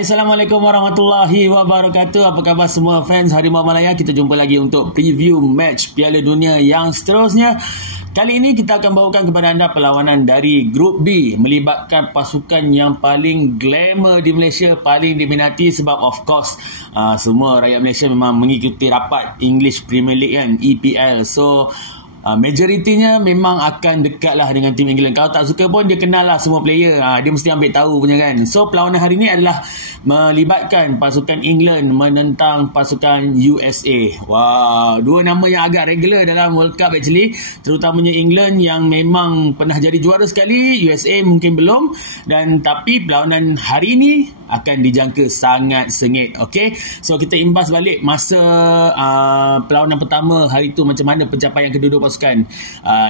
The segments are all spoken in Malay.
Hai, Assalamualaikum warahmatullahi wabarakatuh. Apa khabar semua fans Harimau Malaya? Kita jumpa lagi untuk preview match Piala Dunia yang seterusnya. Kali ini kita akan bawakan kepada anda perlawanan dari Grup B, melibatkan pasukan yang paling glamour di Malaysia, paling diminati sebab of course semua rakyat Malaysia memang mengikuti rapat English Premier League kan, EPL. So majoritinya memang akan dekat lah dengan tim England. Kalau tak suka pun dia kenal lah semua player, dia mesti ambil tahu punya kan. So perlawanan hari ni adalah melibatkan pasukan England menentang pasukan USA. Wow, dua nama yang agak regular dalam World Cup actually, terutamanya England yang memang pernah jadi juara sekali, USA mungkin belum. Dan tapi perlawanan hari ni akan dijangka sangat sengit. Okay, so kita imbas balik masa perlawanan pertama hari tu, macam mana pencapaian kedua-dua pasukan.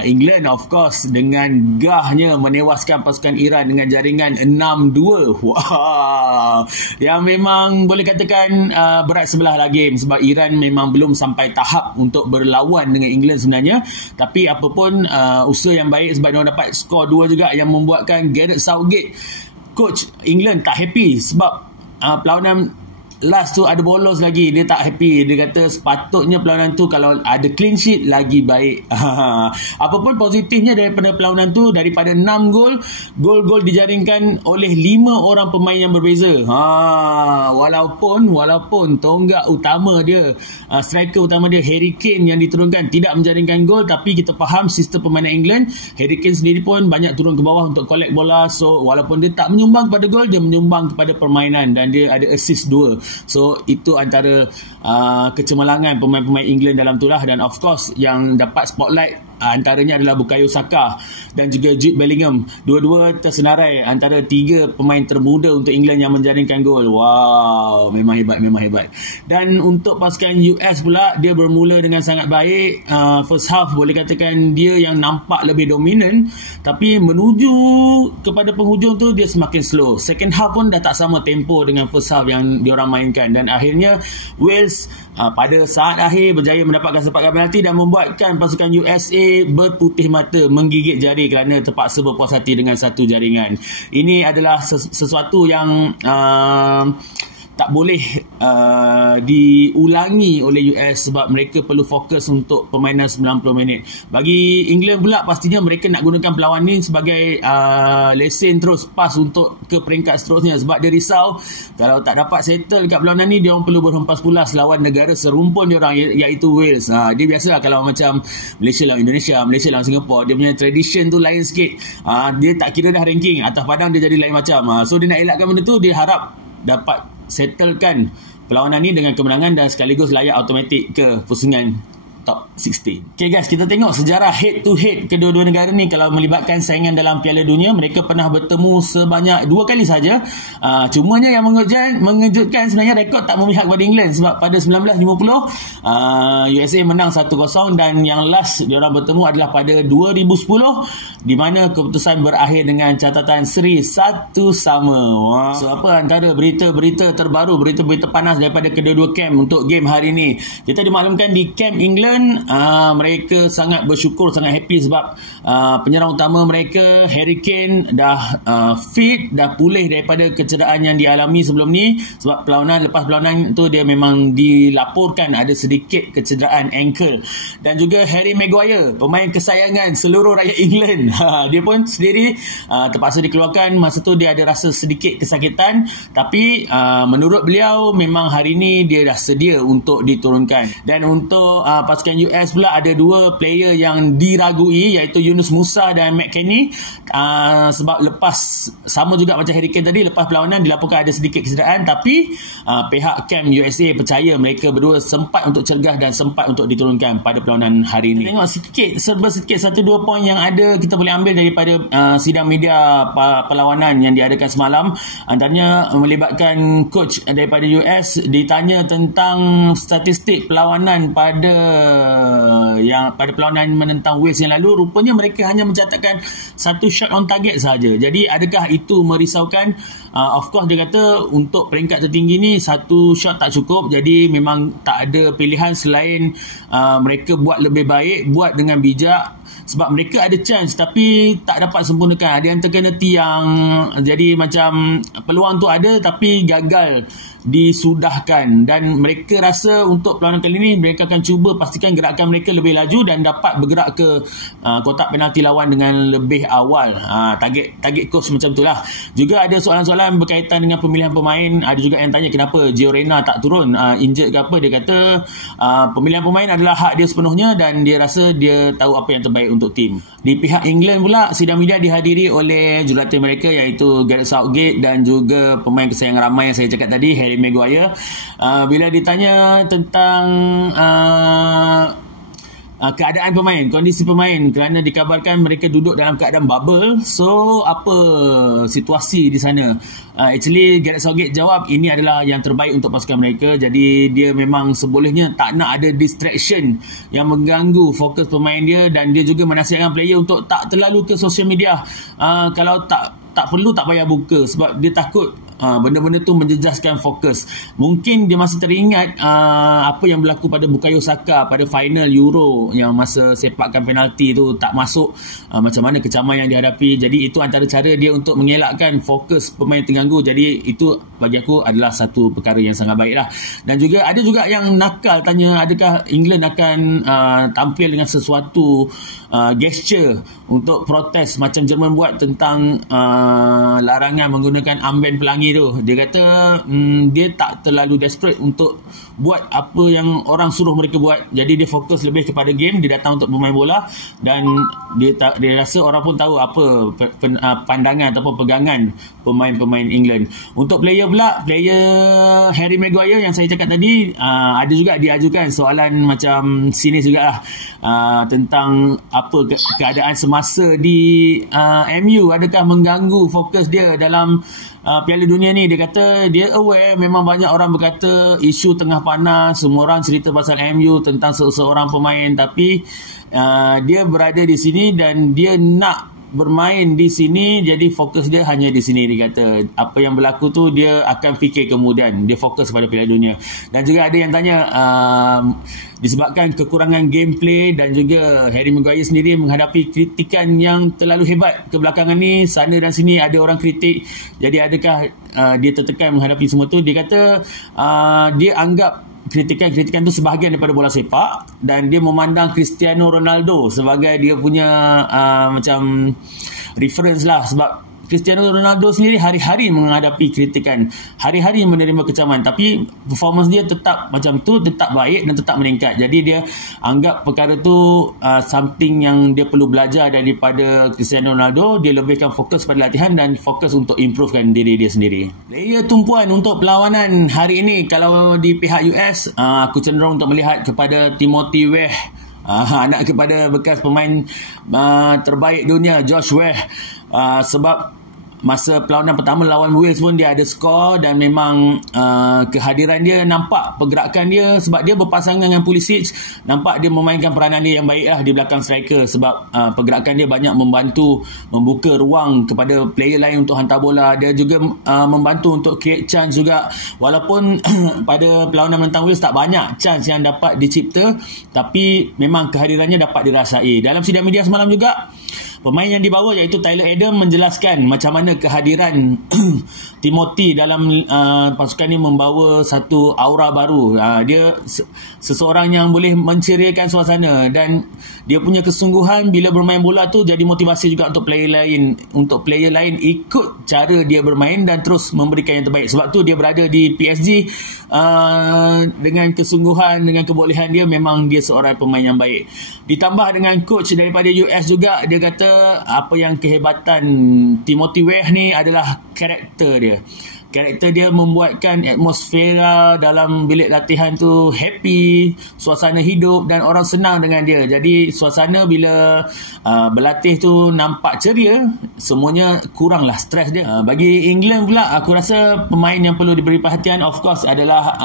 England of course dengan gahnya menewaskan pasukan Iran dengan jaringan 6-2. Wow, yang memang boleh katakan berat sebelah lah game, sebab Iran memang belum sampai tahap untuk berlawan dengan England sebenarnya. Tapi apapun usaha yang baik, sebab dia dapat skor 2 juga, yang membuatkan Gareth Southgate, coach England, tak happy sebab perlawanan last tu ada bolos lagi. Dia tak happy. Dia kata sepatutnya perlawanan tu kalau ada clean sheet lagi baik. Apapun positifnya daripada perlawanan tu, daripada 6 gol, gol-gol dijaringkan oleh 5 orang pemain yang berbeza. Walaupun tonggak utama dia, striker utama dia Harry Kane yang diturunkan tidak menjaringkan gol, tapi kita faham sistem permainan England. Harry Kane sendiri pun banyak turun ke bawah untuk collect bola. So walaupun dia tak menyumbang kepada gol, dia menyumbang kepada permainan dan dia ada assist 2. So itu antara kecemerlangan pemain-pemain England dalam tu lah. Dan of course yang dapat spotlight antaranya adalah Bukayo Saka dan juga Jude Bellingham. Dua-dua tersenarai antara 3 pemain termuda untuk England yang menjaringkan gol. Wow, memang hebat. Dan untuk pasukan US pula, dia bermula dengan sangat baik. First half boleh katakan dia yang nampak lebih dominan, tapi menuju kepada penghujung tu dia semakin slow. Second half pun dah tak sama tempo dengan first half yang diorang mainkan, dan akhirnya Wales pada saat akhir berjaya mendapatkan sepakan penalti dan membuatkan pasukan USA berputih mata, menggigit jari kerana terpaksa berpuas hati dengan satu jaringan. Ini adalah sesuatu yang tak boleh diulangi oleh US, sebab mereka perlu fokus untuk permainan 90 minit. Bagi England pula, pastinya mereka nak gunakan perlawanan ini sebagai lesen terus pas untuk ke peringkat seterusnya, sebab dia risau kalau tak dapat settle dekat perlawanan ni, dia orang perlu berhempas pulas lawan negara serumpun dia orang, iaitu Wales. Dia biasalah kalau macam Malaysia lawan Indonesia, Malaysia lawan Singapura, dia punya tradition tu lain sikit. Dia tak kira dah ranking, atas padang dia jadi lain macam. So dia nak elakkan benda tu, dia harap dapat settlekan perlawanan ni dengan kemenangan dan sekaligus layak automatik ke pusingan top 16. Okay guys, kita tengok sejarah head to head kedua-dua negara ni. Kalau melibatkan saingan dalam Piala Dunia, mereka pernah bertemu sebanyak 2 kali saja. Cumanya yang mengejutkan sebenarnya, rekod tak memihak kepada England, sebab pada 1950 USA menang 1-0, dan yang last diorang bertemu adalah pada 2010, di mana keputusan berakhir dengan catatan seri 1-1. Wow. So apa antara berita-berita terbaru, berita-berita panas daripada kedua-dua camp untuk game hari ni? Kita dimaklumkan di camp England, mereka sangat bersyukur, sangat happy sebab penyerang utama mereka Harry Kane dah fit, dah pulih daripada kecederaan yang dialami sebelum ni. Sebab lepas perlawanan tu dia memang dilaporkan ada sedikit kecederaan ankle. Dan juga Harry Maguire, pemain kesayangan seluruh rakyat England, dia pun sendiri terpaksa dikeluarkan. Masa tu dia ada rasa sedikit kesakitan, tapi menurut beliau memang hari ni dia dah sedia untuk diturunkan. Dan untuk pasukan US pula, ada 2 player yang diragui, iaitu Yunus Musa dan McKennie. Sebab lepas, sama juga macam Harry Kane tadi, lepas perlawanan dilaporkan ada sedikit kecederaan, tapi pihak camp USA percaya mereka berdua sempat untuk cergah dan sempat untuk diturunkan pada perlawanan hari ini. Tengok serba sikit 1-2 poin yang ada kita boleh ambil daripada sidang media perlawanan yang diadakan semalam. Antaranya melibatkan coach daripada US, ditanya tentang statistik perlawanan pada perlawanan menentang Wales yang lalu. Rupanya mereka hanya mencatatkan 1 shot on target sahaja. Jadi adakah itu merisaukan? Of course dia kata untuk peringkat tertinggi ni 1 shot tak cukup, jadi memang tak ada pilihan selain mereka buat lebih baik, buat dengan bijak sebab mereka ada chance tapi tak dapat sempurnakan. Ada yang terkena tiang, jadi macam peluang tu ada tapi gagal disudahkan, dan mereka rasa untuk perlawanan kali ini mereka akan cuba pastikan gerakan mereka lebih laju dan dapat bergerak ke kotak penalti lawan dengan lebih awal. Target coach macam itulah. Juga ada soalan-soalan berkaitan dengan pemilihan pemain. Ada juga yang tanya kenapa Gio Reyna tak turun, injured ke apa. Dia kata pemilihan pemain adalah hak dia sepenuhnya dan dia rasa dia tahu apa yang terbaik untuk tim. Di pihak England pula, sidang media dihadiri oleh jurulatih mereka iaitu Gareth Southgate dan juga pemain kesayangan ramai yang saya cakap tadi, Harry Maguire. Bila ditanya tentang keadaan pemain, kondisi pemain, kerana dikabarkan mereka duduk dalam keadaan bubble, so apa situasi di sana? Actually Gareth Southgate jawab ini adalah yang terbaik untuk pasukan mereka, jadi dia memang sebolehnya tak nak ada distraction yang mengganggu fokus pemain dia, dan dia juga menasihatkan player untuk tak terlalu ke social media. Kalau tak perlu tak payah buka, sebab dia takut benda-benda tu menjejaskan fokus. Mungkin dia masih teringat apa yang berlaku pada Bukayo Saka pada final Euro yang masa sepakan penalti tu tak masuk, macam mana kecaman yang dihadapi. Jadi itu antara cara dia untuk mengelakkan fokus pemain terganggu. Jadi itu bagi aku adalah satu perkara yang sangat baik lah. Dan juga ada juga yang nakal tanya adakah England akan tampil dengan sesuatu gesture untuk protes macam Jerman buat tentang larangan menggunakan armband pelangi tu. Dia kata dia tak terlalu desperate untuk buat apa yang orang suruh mereka buat. Jadi dia fokus lebih kepada game. Dia datang untuk bermain bola dan dia rasa orang pun tahu apa pandangan ataupun pegangan pemain-pemain England. Untuk player pula, player Harry Maguire yang saya cakap tadi, ada juga diajukan soalan macam sini jugalah, tentang apa keadaan semasa di MU, adakah mengganggu fokus dia dalam Piala Dunia ni. Dia kata dia aware, memang banyak orang berkata isu tengah panas, semua orang cerita pasal MU tentang seseorang pemain, tapi dia berada di sini dan dia nak bermain di sini, jadi fokus dia hanya di sini. Dia kata apa yang berlaku tu dia akan fikir kemudian, dia fokus pada Piala Dunia. Dan juga ada yang tanya disebabkan kekurangan gameplay dan juga Harry Maguire sendiri menghadapi kritikan yang terlalu hebat kebelakangan ni, sana dan sini ada orang kritik, jadi adakah dia tertekan menghadapi semua tu. Dia kata dia anggap kritikan-kritikan tu sebahagian daripada bola sepak, dan dia memandang Cristiano Ronaldo sebagai dia punya macam reference lah, sebab Cristiano Ronaldo sendiri hari-hari menghadapi kritikan, hari-hari menerima kecaman, tapi performance dia tetap macam tu, tetap baik dan tetap meningkat. Jadi dia anggap perkara tu something yang dia perlu belajar daripada Cristiano Ronaldo. Dia lebihkan fokus pada latihan dan fokus untuk improvekan diri dia sendiri. Player tumpuan untuk perlawanan hari ini, kalau di pihak US, aku cenderung untuk melihat kepada Timothy Weah, anak kepada bekas pemain terbaik dunia Josh Weah, sebab masa perlawanan pertama lawan Wales pun dia ada skor, dan memang kehadiran dia, nampak pergerakan dia, sebab dia berpasangan dengan Pulisic, nampak dia memainkan peranan dia yang baik lah di belakang striker, sebab pergerakan dia banyak membantu membuka ruang kepada player lain untuk hantar bola. Dia juga membantu untuk create chance juga, walaupun pada perlawanan menentang Wales tak banyak chance yang dapat dicipta, tapi memang kehadirannya dapat dirasai. Dalam sidang media semalam juga, pemain yang dibawa iaitu Tyler Adam menjelaskan macam mana kehadiran Timothy dalam pasukan ini membawa satu aura baru. Dia seseorang yang boleh menceriakan suasana, dan dia punya kesungguhan bila bermain bola tu jadi motivasi juga untuk player lain ikut cara dia bermain dan terus memberikan yang terbaik. Sebab tu dia berada di PSG dengan kesungguhan, dengan kebolehan dia, memang dia seorang pemain yang baik. Ditambah dengan coach daripada US juga, dia kata apa yang kehebatan Timothy Weah ni adalah karakter dia. Karakter dia membuatkan atmosfera dalam bilik latihan tu happy, suasana hidup dan orang senang dengan dia. Jadi suasana bila berlatih tu nampak ceria, semuanya kuranglah stres dia. Bagi England pula, aku rasa pemain yang perlu diberi perhatian of course adalah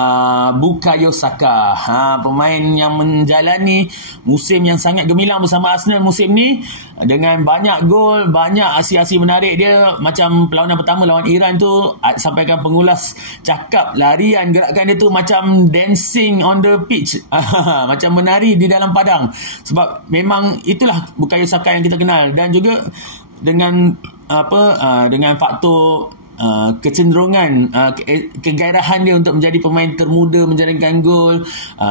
Bukayo Saka. Pemain yang menjalani musim yang sangat gemilang bersama Arsenal musim ni, dengan banyak gol, banyak aksi-aksi menarik dia. Macam perlawanan pertama lawan Iran tu, sampai sampaikan pengulas cakap, larian, gerakan dia tu macam dancing on the pitch. Macam menari di dalam padang. Sebab memang itulah Bukayo Saka yang kita kenal. Dan juga dengan dengan faktor kecenderungan kegairahan dia untuk menjadi pemain termuda menjaringkan gol,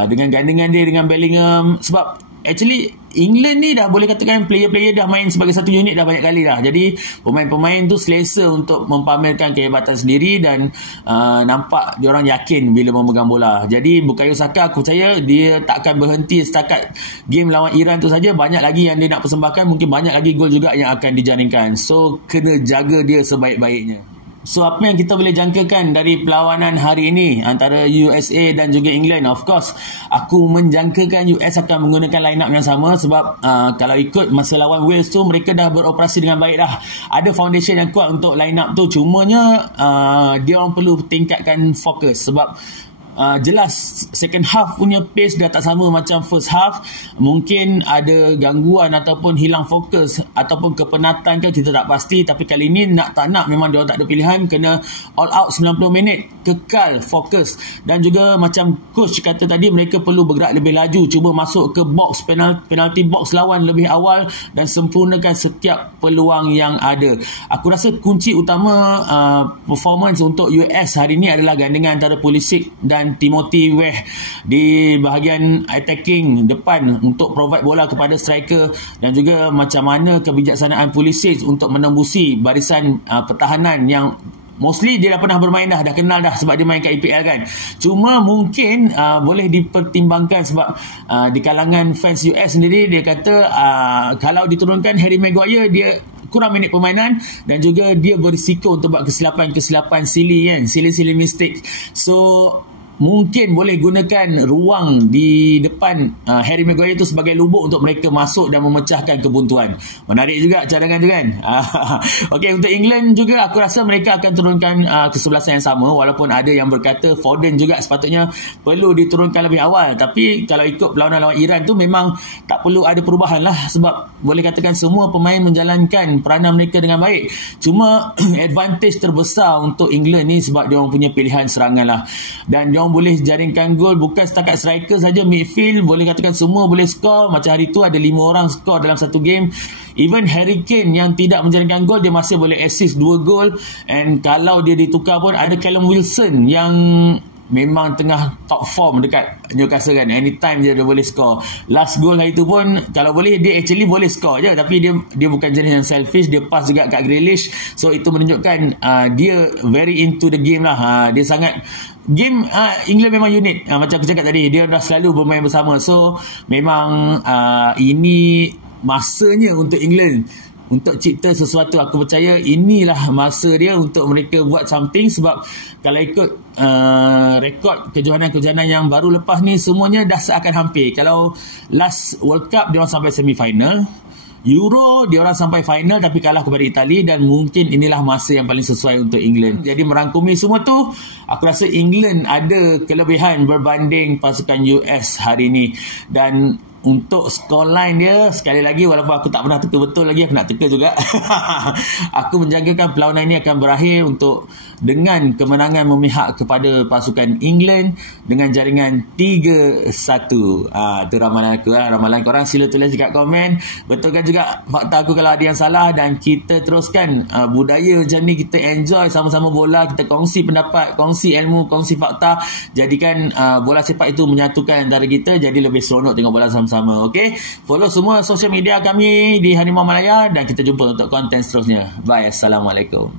dengan gandengan dia dengan Bellingham. Sebab actually England ni dah boleh katakan player-player dah main sebagai satu unit dah banyak kali dah. Jadi pemain-pemain tu selesa untuk mempamerkan kehebatan sendiri dan nampak diorang yakin bila memegang bola. Jadi Bukayo Saka, aku percaya dia tak akan berhenti setakat game lawan Iran tu saja. Banyak lagi yang dia nak persembahkan, mungkin banyak lagi gol juga yang akan dijaringkan. So kena jaga dia sebaik-baiknya. So apa yang kita boleh jangkakan dari perlawanan hari ini antara USA dan juga England? Of course, aku menjangkakan US akan menggunakan line up yang sama. Sebab kalau ikut masa lawan Wales tu, mereka dah beroperasi dengan baik dah. Ada foundation yang kuat untuk line up tu. Cumanya dia orang perlu tingkatkan fokus. Sebab jelas second half punya pace dah tak sama macam first half. Mungkin ada gangguan ataupun hilang fokus ataupun kepenatan ke, kita tak pasti. Tapi kali ni nak tak nak memang dia tak ada pilihan, kena all out 90 minit, kekal fokus. Dan juga macam coach kata tadi, mereka perlu bergerak lebih laju, cuba masuk ke box penalty box lawan lebih awal dan sempurnakan setiap peluang yang ada. Aku rasa kunci utama performance untuk US hari ni adalah gandengan antara Pulisic dan Timothy Weah di bahagian attacking depan untuk provide bola kepada striker, dan juga macam mana kebijaksanaan Pulisic untuk menembusi barisan pertahanan yang mostly dia dah pernah bermain dah kenal dah sebab dia main kat EPL kan. Cuma mungkin boleh dipertimbangkan sebab di kalangan fans US sendiri, dia kata kalau diturunkan Harry Maguire, dia kurang minit permainan dan juga dia berisiko untuk buat kesilapan silly kan, silly mistake. So mungkin boleh gunakan ruang di depan Harry Maguire itu sebagai lubuk untuk mereka masuk dan memecahkan kebuntuan. Menarik juga cadangan tu kan. Okey, untuk England juga aku rasa mereka akan turunkan kesebelasan yang sama, walaupun ada yang berkata Foden juga sepatutnya perlu diturunkan lebih awal. Tapi kalau ikut perlawanan lawan Iran tu memang tak perlu ada perubahan lah, sebab boleh katakan semua pemain menjalankan peranan mereka dengan baik. Cuma advantage terbesar untuk England ni sebab dia orang punya pilihan serangan lah, dan dia boleh jaringkan gol bukan setakat striker saja, midfield boleh katakan semua boleh skor. Macam hari tu ada 5 orang skor dalam satu game. Even Harry Kane yang tidak menjaringkan gol, dia masih boleh assist 2 gol. And kalau dia ditukar pun ada Callum Wilson yang memang tengah top form dekat Newcastle kan, anytime dia boleh score. Last goal hari tu pun kalau boleh dia actually boleh score je, tapi dia bukan jenis yang selfish, dia pass juga kat Grealish. So itu menunjukkan dia very into the game lah. Dia sangat game. England memang unik, macam aku cakap tadi, dia dah selalu bermain bersama. So memang ini masanya untuk England untuk cipta sesuatu. Aku percaya inilah masa dia untuk mereka buat something. Sebab kalau ikut rekod kejohanan-kejohanan yang baru lepas ni, semuanya dah seakan hampir. Kalau last World Cup dia orang sampai semi-final, Euro dia orang sampai final tapi kalah kepada Itali, dan mungkin inilah masa yang paling sesuai untuk England. Jadi merangkumi semua tu, aku rasa England ada kelebihan berbanding pasukan US hari ni. Dan untuk scoreline dia, sekali lagi, walaupun aku tak pernah teka betul lagi, aku nak teka juga. Aku menjangkakan perlawanan ini akan berakhir dengan kemenangan memihak kepada pasukan England dengan jaringan 3-1. Itu ramalan aku. Ramalan korang sila tulis dekat komen. Betulkan juga fakta aku kalau ada yang salah, dan kita teruskan budaya macam ni. Kita enjoy sama-sama bola, kita kongsi pendapat, kongsi ilmu, kongsi fakta. Jadikan bola sepak itu menyatukan antara kita, jadi lebih seronok tengok bola sama-sama. Okay, follow semua sosial media kami di Harimau Malaya, dan kita jumpa untuk konten seterusnya. Bye, Assalamualaikum.